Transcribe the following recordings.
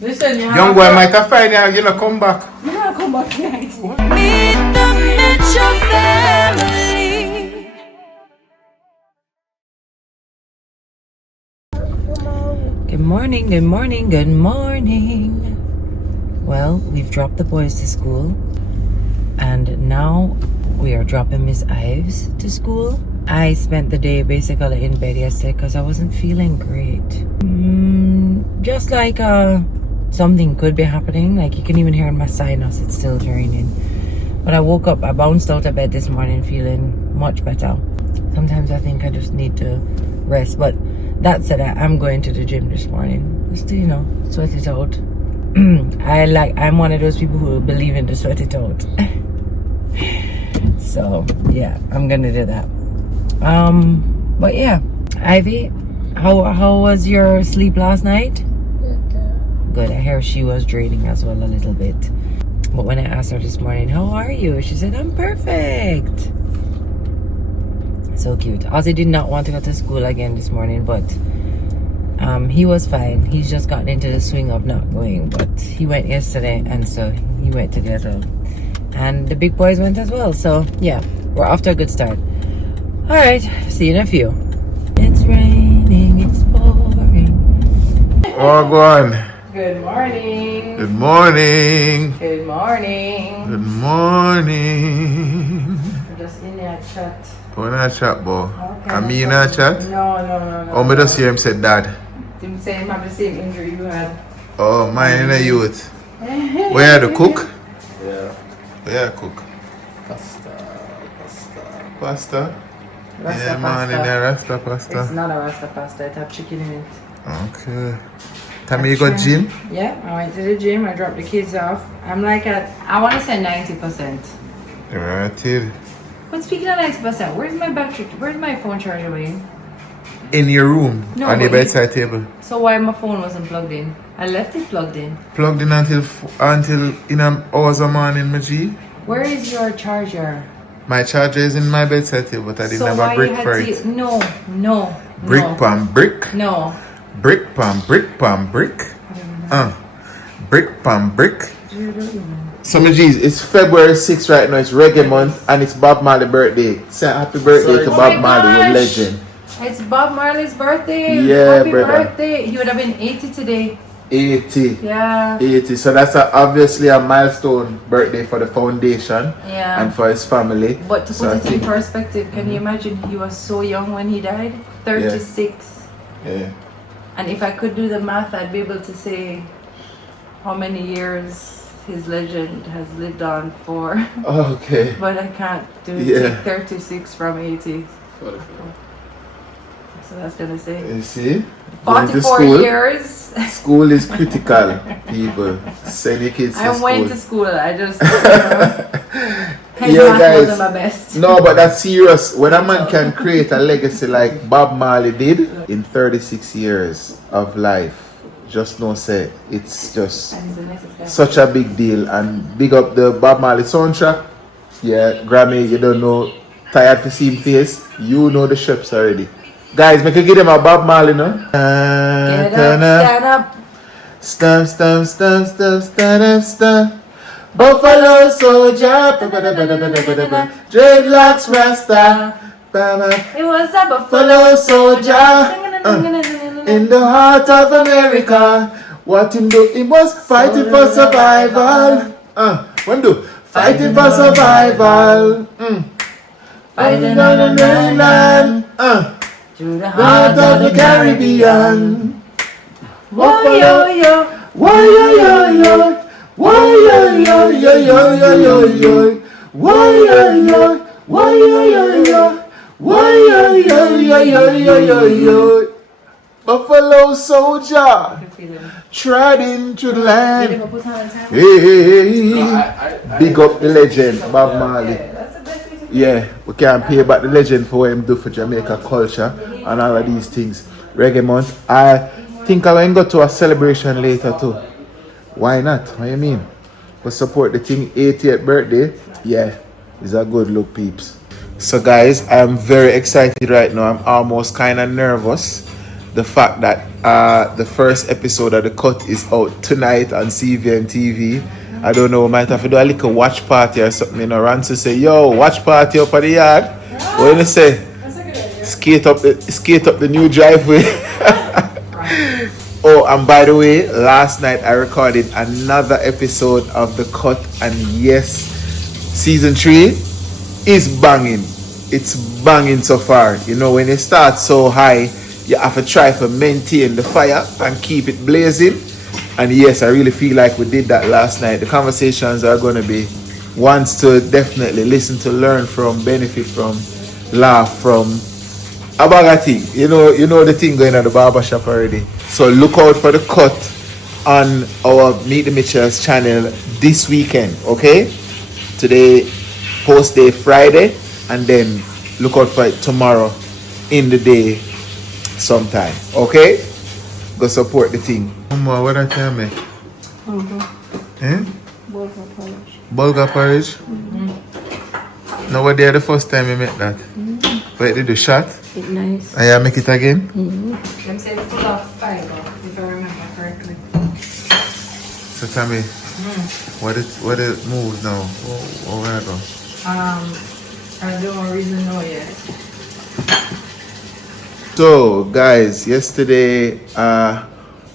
Listen, you Young boy might have find you know come back. You don't come back tonight. Meet the Mitchell family. Good morning, good morning, good morning. Well, we've dropped the boys to school, and now we are dropping Miss Ives to school. I spent the day basically in bed yesterday because I wasn't feeling great. Just like something could be happening. Like you can even hear in my sinus, it's still draining. But I woke up, I bounced out of bed this morning feeling much better. Sometimes I think I just need to rest. But that said, I'm going to the gym this morning. Just to, sweat it out. I'm one of those people who believe in the sweat it out. So yeah, I'm gonna do that. But yeah, Ivy, how was your sleep last night? Good. I hear she was draining as well a little bit. But when I asked her this morning, how are you? She said, I'm perfect. So cute. Ozzy did not want to go to school again this morning, but he was fine. He's just gotten into the swing of not going, but he went yesterday, and so he went together. And the big boys went as well. So yeah, we're off to a good start. All right, see you in a few. It's raining, it's pouring. Oh, go on. Good morning. Good morning. Good morning. Good morning. I'm just in there chat. Go on a chat, boy. Okay, And me in a chat? No. Oh, me just hear him say dad. Him say him have the same injury you had. Oh, mine in a youth. Where the cook? Where cook? Pasta? Rasta Yeah, man, in pasta. a Rasta pasta. It's not a Rasta pasta, it have chicken in it. Okay. Tami, you got gym? Yeah, I went to the gym, I dropped the kids off. I'm like at, I want to say 90%. Right. But speaking of 90%, where's my battery, where's my phone charger, Wayne? In your room, No, on the but bedside table. So why my phone wasn't plugged in? I left it plugged in. Plugged in until in hours a morning, my G. Where is your charger? My charger is in my bedside table, but I didn't have a brick for it. No. Brick pan brick. No. Brick pan brick pan brick. Brick pan brick. So my G's, it's February 6th right now, it's reggae month and it's Bob Marley birthday. Say happy birthday to Bob Marley, we're legend. It's Bob Marley's birthday. Yeah, Happy brother. birthday. He would have been 80 today. 80. Yeah. 80. So that's obviously a milestone birthday for the foundation Yeah. and for his family. But to So put I it in think- perspective, can you imagine he was so young when he died? 36. Yeah. And if I could do the math, I'd be able to say how many years his legend has lived on for. Okay. But I can't do it. Yeah. Take 36 from 80. So that's gonna say You see? Going to 44 school. years. School is critical, people. Send your kids to I school. went to school. I just Yeah, guys. wasn't my best. No, but that's serious. When a man can create a legacy like Bob Marley did in 36 years of life, just know say it's just such a big deal. And big up the Bob Marley soundtrack. Yeah, Grammy, you don't know. Tired to see him face. You know the ships already. Guys, make a give them a Bob Marley, no? Get up, stand up. Stamp, stamp, stamp, stamp, stamp, stamp. Buffalo soldier, dreadlocks rasta. It was a Buffalo soldier in the heart of America. What him do? He was fighting for survival. When do? Fighting for survival. Fighting on the mainland. through the Heart of the Caribbean. Whoa, yo, yo. Why yo yo yo? Why yo yo yo yo yo yo yo? Why yo yo? Why yo yo yo? Why yo yo yo yo yo yo yo? Buffalo soldier trod into the land. Hey, big up the legend, Bob Marley. Yeah, we can't pay back the legend for what him do for Jamaica culture and all of these things. Reggae month. I think I'm going to go to a celebration later too. Why not? What you mean? We support the thing 80th birthday. Yeah, it's a good look, peeps. So guys, I'm very excited right now. I'm almost kind of nervous the fact that the first episode of The Cut is out tonight on CVN TV. I don't know, might have to do a little watch party or something, you know. Ransu say, yo, watch party up at the yard. What do you say? That's a good idea. Skate up the new driveway. Oh, and by the way, last night I recorded another episode of The Cut, and yes, season 3 is banging. It's banging so far. You know, when you start so high, you have to try to maintain the fire and keep it blazing. And yes, I really feel like we did that last night. The conversations are going to be ones to definitely listen to, learn from, benefit from, laugh from. A bag of thing. You know the thing going on the barber shop already. So look out for The Cut on our Meet the Mitchells channel this weekend, okay? Today, post day Friday, and then look out for it tomorrow in the day sometime, okay? Go support the thing. Momo, what I tell me? Eh? Bulgur porridge. Bulgur porridge? Now what day the first time you make that? Wait, did you shot? It's nice. And you make it again? Them say it's full of fiber, if I remember correctly. So tell me, what it moves now? Where I go? I don't really know yet. So guys, yesterday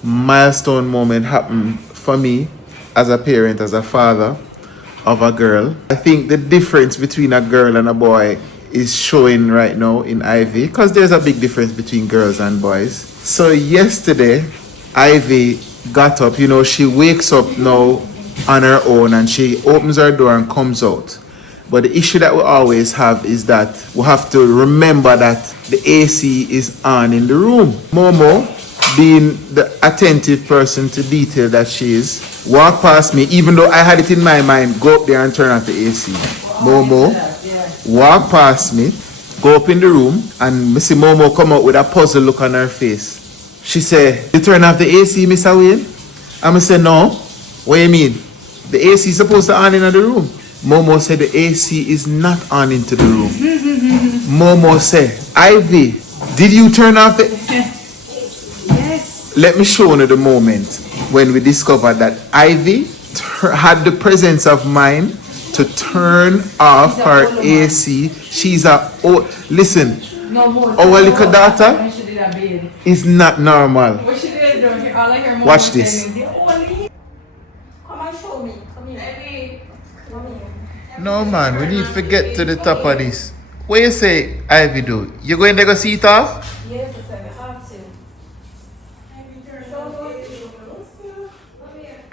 milestone moment happened for me as a parent, as a father of a girl. I think the difference between a girl and a boy is showing right now in Ivy, because there's a big difference between girls and boys. So yesterday, Ivy got up, you know, she wakes up now on her own and she opens her door and comes out. But the issue that we always have is that we have to remember that the AC is on in the room. Momo, being the attentive person to detail that she is, walked past me, even though I had it in my mind, go up there and turn off the AC. Momo walk past me, go up in the room, and I see Momo come out with a puzzled look on her face. She said, you turn off the AC, Mr. Wayne? I say, no. What do you mean? The AC is supposed to on in the room. Momo said the AC is not on into the room. Momo said, Ivy, did you turn off the... Yes. Let me show you the moment when we discovered that Ivy had the presence of mind to turn off her AC. She's listen, No more. our little daughter is not normal. What she did, don't hear, all I hear Momo Watch this. saying is, "Oh, Come and show me. Come here. Ivy." Come here. No man, we need to get to the top of this. What you say, Ivy do? You going to go see it off? Yes, I have to.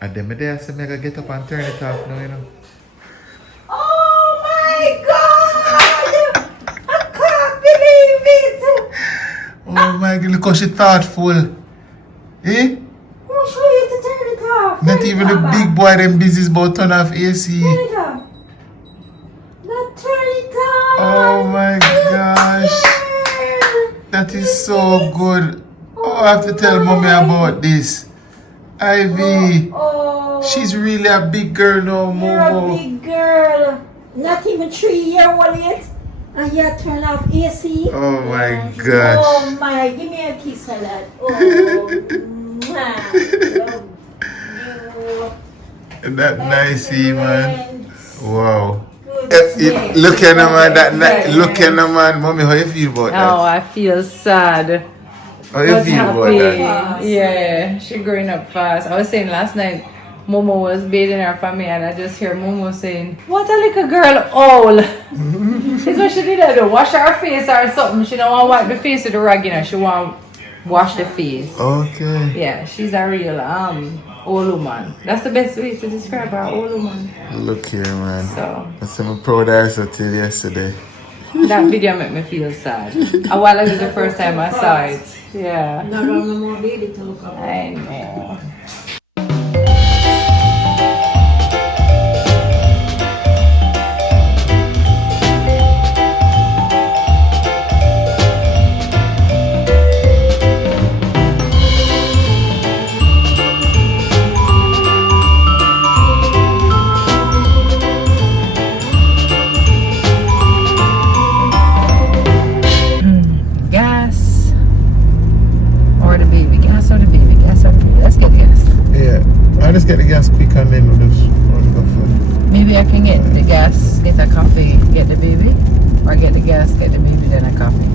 And then I say, I get up and turn it off now, you know. Oh my God! I can't believe it! Oh my God, look how she thoughtful. Eh? Who show you to turn it off? Not Turn even it the off. big boy them business about turn off AC. Turn it off. Not turn it off. Oh my gosh. That is so good. Oh, I have to tell mommy about this. Ivy, Oh, she's really a big girl now, you're a Momo. big girl. Not even 3-year-old yet. And you turn off AC. Oh my gosh. Oh my, give me a kiss, my lad. Oh, mwah. Love you. Isn't that nice, man? Wow. Good. Look at the man, look at the man. Mommy, how you feel about that? Oh, I feel sad. How you But feel about happy. that? Yeah, she growing up fast. I was saying last night, Momo was bathing her family, and I just hear Momo saying, "What a little girl owl." That's what she did. Do wash her face or something. She don't want to wipe the face with the rag, you know. She want to wash the face. Okay. Yeah, she's a real old woman. That's the best way to describe her, old woman. Look here, man. So I'm proud of her till yesterday. that video made me feel sad. A while ago, the first time I saw it. Yeah, Not no more baby to look up. I know. just get the gas quick and then we'll just run it off. Maybe I can get the gas, get a coffee, get the baby, or get the gas, get the baby, then a coffee.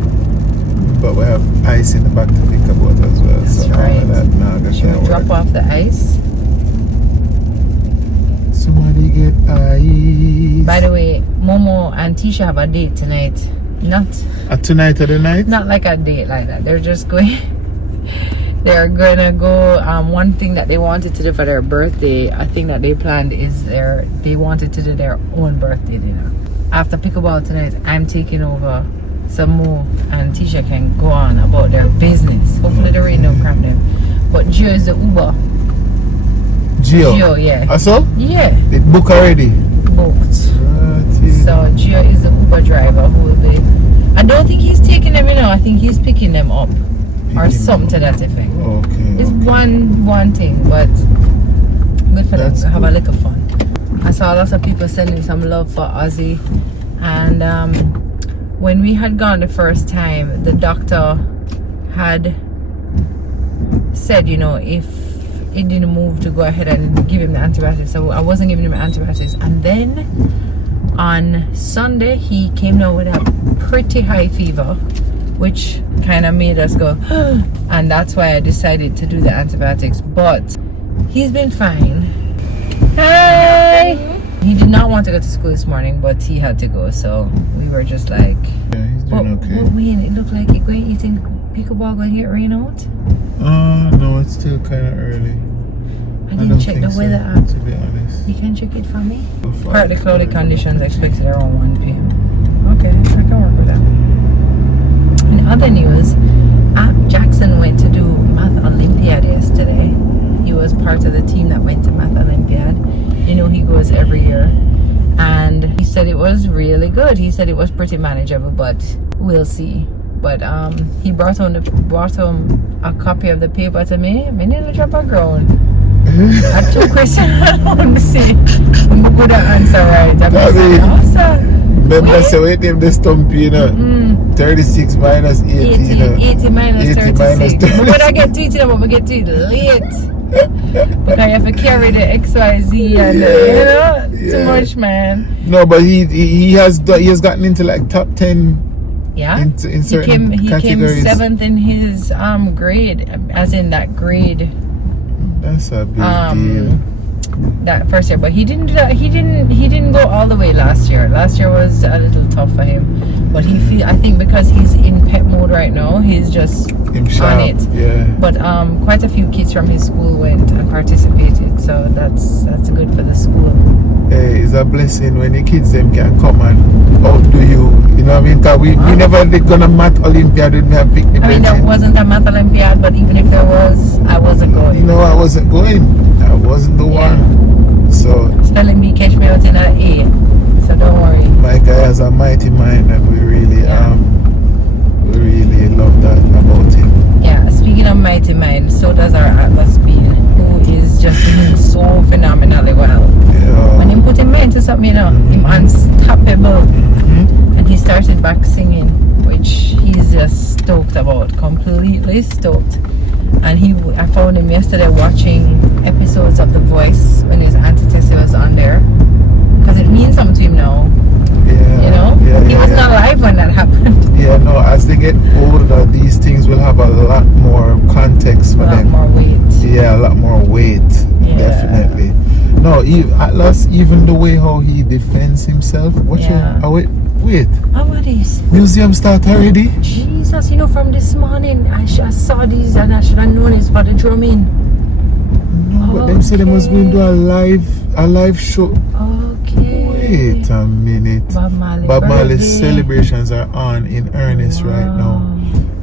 But we have ice in the back to think about as well. That's so right. all of that now Should we drop off the ice? Somebody get ice. By the way, Momo and Tisha have a date tonight. Not Tonight or the night? not like a date like that. They're just going. They're gonna go. One thing that they wanted to do for their birthday, a thing that they planned is they wanted to do their own birthday dinner. After pickleball tonight, I'm taking over some more, and Tisha can go on about their business. Hopefully the rain don't cramp them. But Gio is the Uber. Gio, yeah. Also? Yeah, They book already. booked. Right. So Gio is the Uber driver who will be. I don't think he's taking them, I think he's picking them up. Or something to that effect. Okay. It's one thing, but good for That's them. Have a good. little fun. I saw lots of people sending some love for Ozzy, and when we had gone the first time, the doctor had said, if it didn't move, to go ahead and give him the antibiotics. So I wasn't giving him antibiotics, and then on Sunday he came down with a pretty high fever, which kind of made us go and that's why I decided to do the antibiotics. But he's been fine. Hi. He did not want to go to school this morning, but he had to go, so we were just like, Yeah, he's doing okay. Wayne, it looked like it going. You think pickleball going to get rain out? No, it's still kind of early. I didn't check the weather app. To be honest. You can check it for me. So far, Partly it's cloudy early. conditions expected around 1 p.m. Okay, I can work with that. In other news, Jackson went to do Math Olympiad yesterday. He was part of the team that went to Math Olympiad. He goes every year. And he said it was really good. He said it was pretty manageable, but we'll see. But he brought home a copy of the paper to me. I nearly dropped a ground. I had 2 questions I want to see. I'm good at answer right. I'm Tami. awesome. Remember, say wait name the stumpy, 36 minus 80, 80 minus 80 36. minus 30. But when I get to it, but we get to it late. Because you have to carry the XYZ and too Yeah. much, man. No, but he has gotten into like top 10 Yeah. in certain He came categories. 7th in his grade, as in that grade. That's a big deal. That first year, but he didn't do that. He didn't go all the way last year. Last year was a little tough for him, but I think because he's in pep mode right now, he's just Him on sharp, it. yeah. But quite a few kids from his school went and participated, so that's good for the school. Hey, it's a blessing when the kids them can come and outdo you. You know what I mean? Cause we never did gonna Math Olympiad with me and pick the I mean, there wasn't a Math Olympiad, but even if there was, I wasn't going. No, I wasn't going. I wasn't the Yeah. one. So Spelling bee catch me out in an A, so don't worry. my guy has a mighty mind, and we really love that about him. Yeah, speaking of mighty mind, so does our Atlas Bean, who is just doing so phenomenally well. When Yeah. he put him mind to something, him unstoppable. And he started back singing, which he's just stoked about, completely stoked. And I found him yesterday watching episodes of The Voice when his Auntie Tessie was on there, because it means something to him now. Yeah. He wasn't alive when that happened. Yeah, no, as they get older, these things will have a lot more context for A lot them. more weight. Yeah, a lot more weight. Yeah. Definitely. No, Atlas, even the way how he defends himself. Yeah. Wait. How are these? Museum start already? Jesus, from this morning, I saw these and I should have known it's for the drumming. No, but them say they must go into a live show. Okay. Wait a minute. Bob Marley. Bob Marley's birthday. celebrations are on in earnest right now.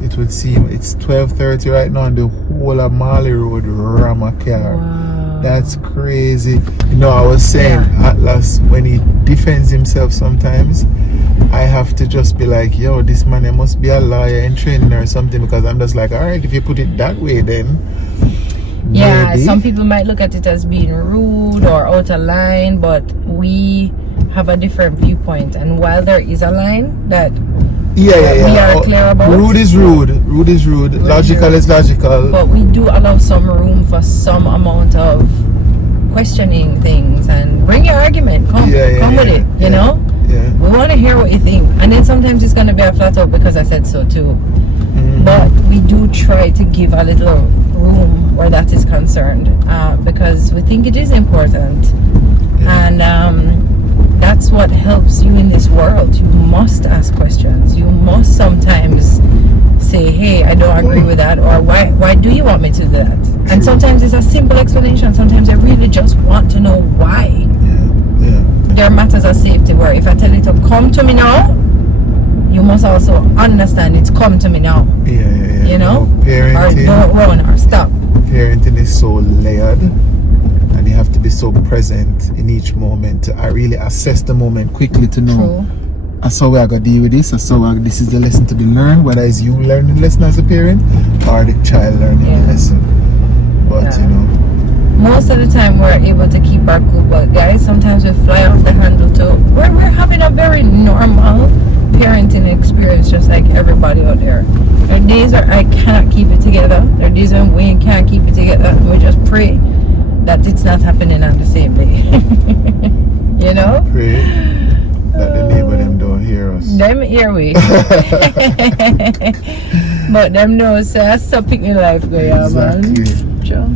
It would seem it's 12:30 right now, and the whole of Marley Road ram a car. Wow. That's crazy. I was saying, Atlas, when he defends himself sometimes, I have to just be like, yo, this man, he must be a lawyer in training or something, because I'm just like, all right, if you put it that way, then Yeah, maybe. some people might look at it as being rude or out of line, but we have a different viewpoint. And while there is a line that Yeah. we are clear about, Rude is rude. Logical is logical. but we do allow some room for some amount of argument. Come with it, you know? Yeah. We want to hear what you think. And then sometimes it's going to be a flat out because I said so too. But we do try to give a little room where that is concerned because we think it is important. And that's what helps you in this world. You must ask questions. You must sometimes say, hey, I don't agree with that, or why do you want me to do that? And sometimes it's a simple explanation. Sometimes I really just want to know why. Yeah. There are matters of safety where if I tell you to come to me now, you must also understand it's come to me now. Yeah. You know? Parenting, or don't run or stop. Parenting is so layered, and you have to be so present in each moment to really assess the moment quickly to know. True. That's how we are going to deal with this. This is the lesson to be learned, whether it's you learning the lesson as a parent or the child learning the lesson. But you know, most of the time we're able to keep our cool, but guys, sometimes we fly off the handle too. We're having a very normal parenting experience, just like everybody out there. There are days where I cannot keep it together. There are days when we can't keep it together, and we just pray that it's not happening on the same day. You know? pray that the neighbor them don't hear us. Them hear we. But them know, so that's so pick me life go, yeah, man. Exactly. Sure.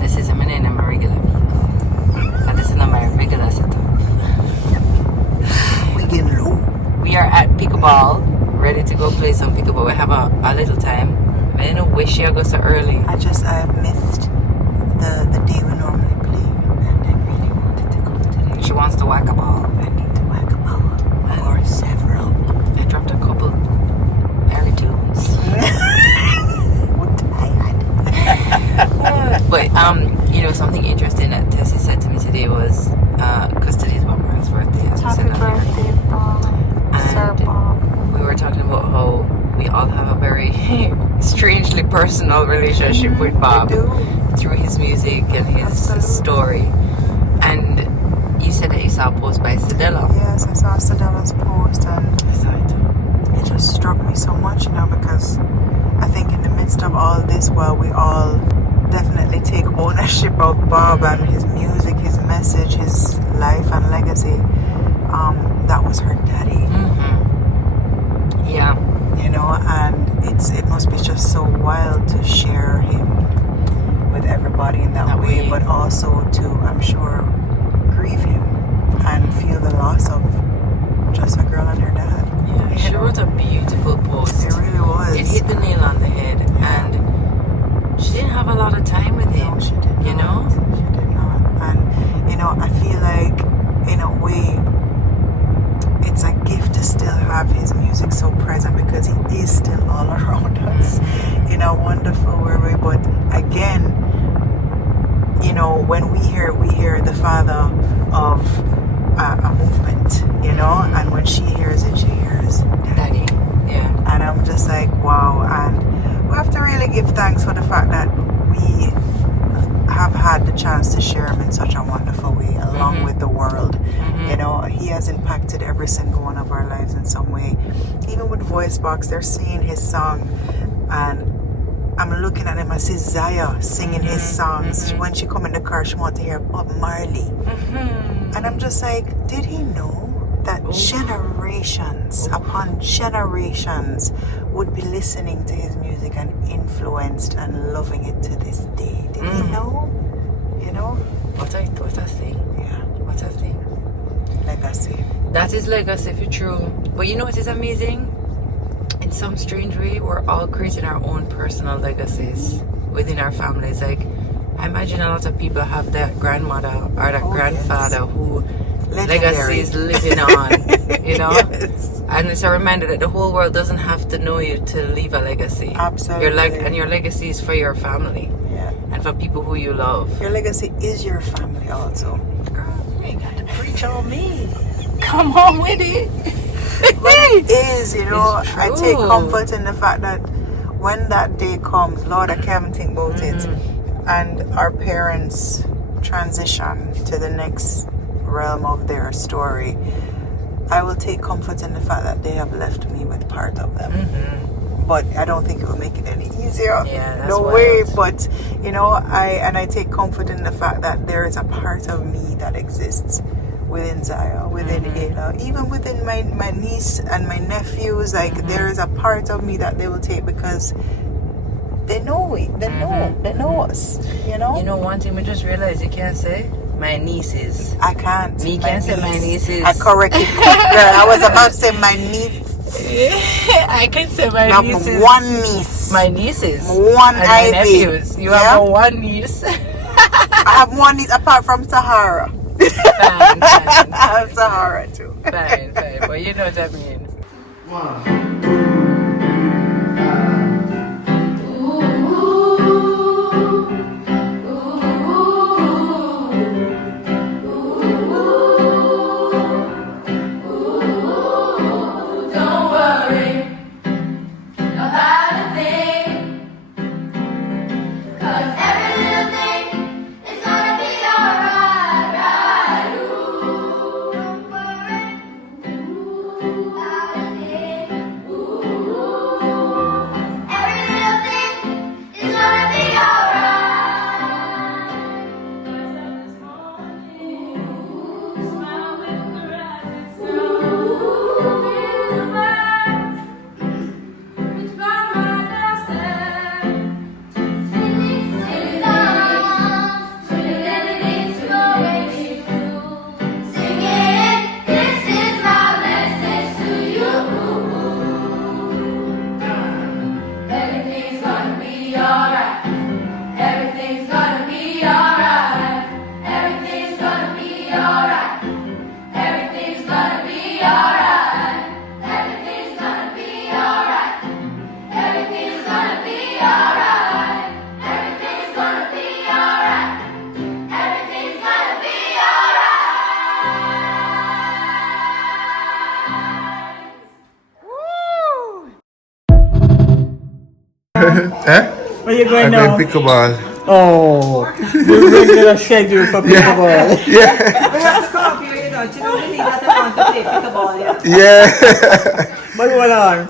This is my regular vehicle. So this is not my regular setup. We getting low. We are at Pickleball, ready to go play some pickleball. We have a little time. I didn't wish you go so early. I missed the day we normally play, and I really wanted to go today. She wants to whack a ball. I need to whack a ball, or several. I dropped a couple berry tunes. What tired. But you know, something interesting that Tessie said to me today was because today's Bob Marley's birthday, as we said earlier. Bob. Sir And Bob. we were talking about how we all have a very strangely personal relationship with Bob through his music and his story. And you said that you saw a post by Sedella. Yes, I saw Sedella's post, and I saw it. it just struck me so much, because I think in the midst of all this, while we all definitely take ownership of Bob and his music, his message, his life and legacy, that was her daddy. Yeah. And it must be just so wild to share him with everybody in that way, but also to, I'm sure, grieve him and feel the loss of just a girl and her dad. Yeah, she wrote a beautiful post. It really was. It hit the nail on the head, and she didn't have a lot of time with him. No, she did you not. know? She did not. And, I feel like, in a way, it's a gift to still have his music so present because he is still all around us in a wonderful way. But again, when we hear the father of a movement, and when she hears it, she hears daddy. Yeah. And I'm just like, wow. And we have to really give thanks for the fact that we have had the chance to share him in such a wonderful way along with the world. He has impacted every single one of our lives in some way. Even with Voice Box, they're singing his song, and I'm looking at him. I see Zaya singing his songs. When she come in the car, she want to hear Bob Marley, and I'm just like, did he know that generations upon generations would be listening to his music and influenced and loving it to this day? Did he know? What a thing. Yeah. What a thing. Legacy. That is legacy for true. But you know what is amazing? In some strange way, we're all creating our own personal legacies within our families. Like, I imagine a lot of people have that grandmother or that grandfather who legacy is living on, Yes. And it's a reminder that the whole world doesn't have to know you to leave a legacy. Absolutely. And your legacy is for your family. Yeah. And for people who you love. Your legacy is your family also. Girl, you ain't got to preach on me. Come on with it. It is, I It's take true. comfort in the fact that when that day comes, Lord, I can't even think about it, and our parents transition to the next realm of their story, I will take comfort in the fact that they have left me with part of them. But I don't think it will make it any easier. Yeah, that's no wild. way. But you know, I take comfort in the fact that there is a part of me that exists within Zaya, within Ayla, even within my niece and my nephews. Like there is a part of me that they will take because they know it. They know us. You know. You know, one thing we just realized you can't say my nieces. I can't. Me can't say my nieces. I corrected quick, girl. I was about to say my niece. I can say my Now, nieces. one niece. My nieces. One and my Ivy. nephews. You Yeah? have a one niece. I have one niece apart from Sahara. Fine. I have Sahara too. Fine. But you know what I mean. Don't worry about a thing, 'cause every little thing is gonna be alright, right? Ooh, don't worry about a thing. Ooh, every little thing is gonna be alright. Ooh, smile with the rising sun. It's by my doorstep. Singing songs, turning everything to a way singing, this is my message to you. Everything's gonna be alright. Everything's gonna be alright. Everything's gonna be alright. Everything's gonna be alright. Everything's gonna be alright. Everything's gonna be alright. Everything's gonna be alright. Everything's gonna be alright. Eh? Where you going I'm now? going pickleball. Oh, the regular schedule for pickleball. Yeah. Yeah. But hold on,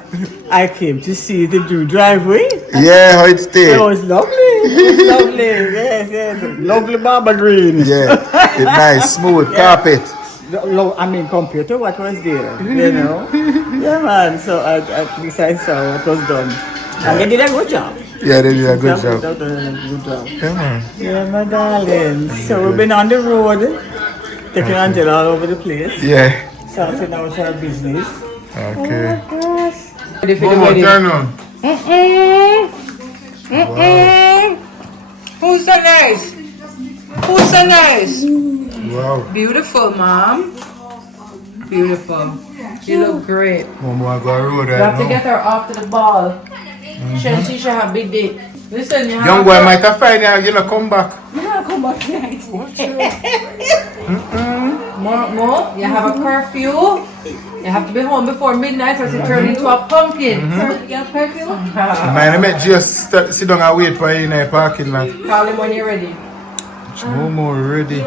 I came to see the new driveway. Yeah, how it stay? It was lovely. It was lovely. Yes. Lovely Baba Green. Yeah. It's nice, smooth carpet. I mean, compared to what was there, you know. Yeah, man. So at least I saw what was done, and they did a good job. Yeah, they did a good job. Good job. Yeah, man. Yeah, my darling. So we've been on the road, taking until all over the place. Yeah. Starting out our business. Okay. Ready for the Momo, wedding? turn on. Who's so nice? Who's so nice? Wow. Beautiful, mom. Beautiful. You look great. Momo, I got a road You right have to now. get her off to the ball. She should have big day. Listen, you have Young boy might have Friday, you know, come back. You have come back tonight. Mo, you have a curfew. You have to be home before midnight or to turn into a pumpkin. You have curfew? Man, I met just sit down and wait for you in the parking lot. Call him when you're ready. Momo ready.